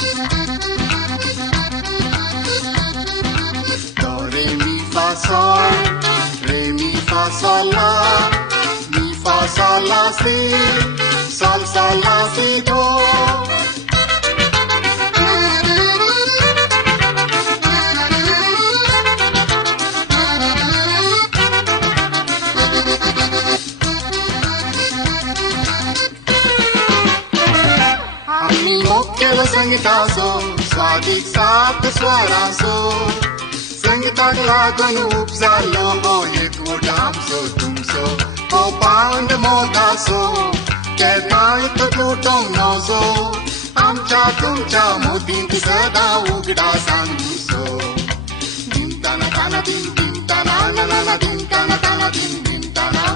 Do, re, mi, fa, sol. Re, mi, fa, sol, la. Mi, fa, sol, la, si. Sol, la, si, do. मोक्केलो संगीतासो स्वादिक सात स्वरासो संगीताक लागून उपजाल्लो हो एकवट आमचो तुमचो हो पांड मोगासो केन्नाय तो तुटोंक नजो आमच्या तुमच्या मोदींत सदा उगडा सांगुसो दिन ताना ताना दिन दिन ताना ना ना ना दिन ताना ताना दिन दिन ताना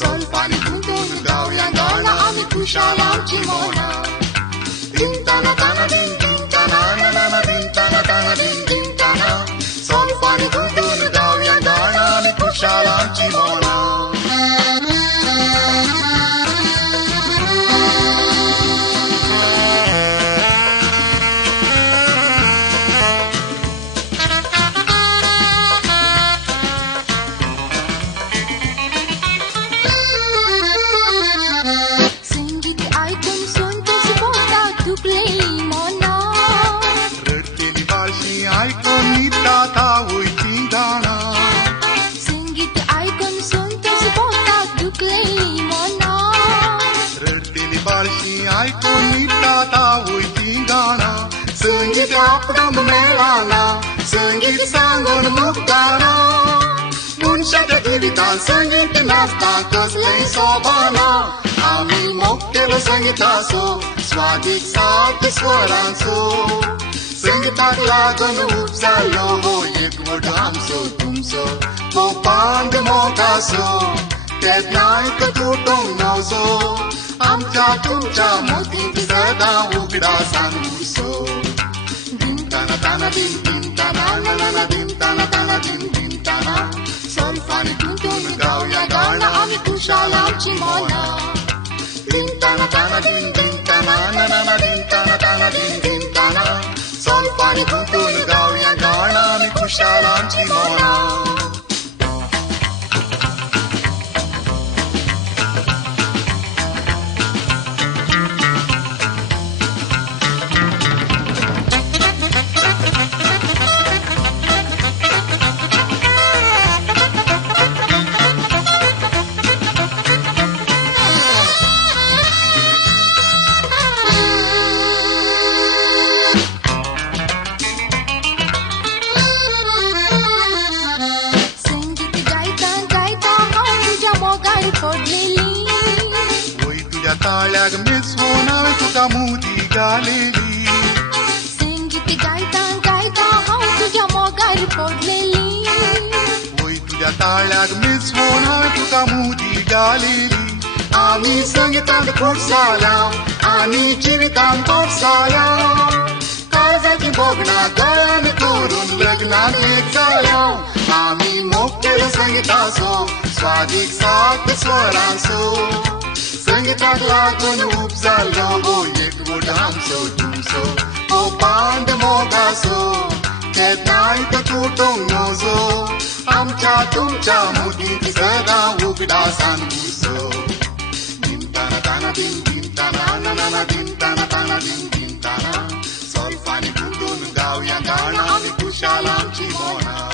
सोलपानी गुंतून गावया गाणं आमी खुशाल आमची Mona din tana tana din din tana na na na din tana tana din din tana sol pani guntun gavya gana mi kushalanchi mona संगीत आपणम मेळाना संगीत सांगून मुक्ताना मनशाच्या जिवितान संगीत नाचता कसलेय सोबाना आमी मोक्केलो संगीताचो स्वादिक सात स्वरांचो संगीताक लागून उपजाल्लो हो एकवट आमचो तुमचो हो पांड मोगासो केन्नाय तो तुटोंक नजो आमच्या तुमच्या मोदींत सदा उगडा सांगुसो tana tana din din tana na na na din tana tana din din tana sol pani guntun gavya gana ami kushala amchi mona din tana tana din din tana na na na din tana tana din din tana sol pani guntun gavya gana ami kushala amchi mona ताळ्याक मिसवून हांवें तुका मुदी घालेली संगीत गायता गायता हांव तुज्या मोगार पडलेली वय तुज्या ताळ्याक मिसवून हांवें तुका मुदी घालेली आमी संगीतांत खुशाल्या आमी जिवितांत पडसाल्या काळजाची बोगणां गळ्यान करून लग्नाक एक जाल्या आमी मोक्केलो संगीताचो स्वादिक सात स्वरांचो संगीताक लागून उपजाल्लो हो एकवट आमचो तुमचो हो पांड मोगासो केन्नाय तो तुटोंक नजो आमच्या तुमच्या मोदींत सदा उगडा सांगुसो दिन ताना ताना दिन दिन ताना ना ना ना दिन ताना ताना दिन दिन ताना सोलपानी गुंतून गावया गाणं आमी खुशाल आमची मोना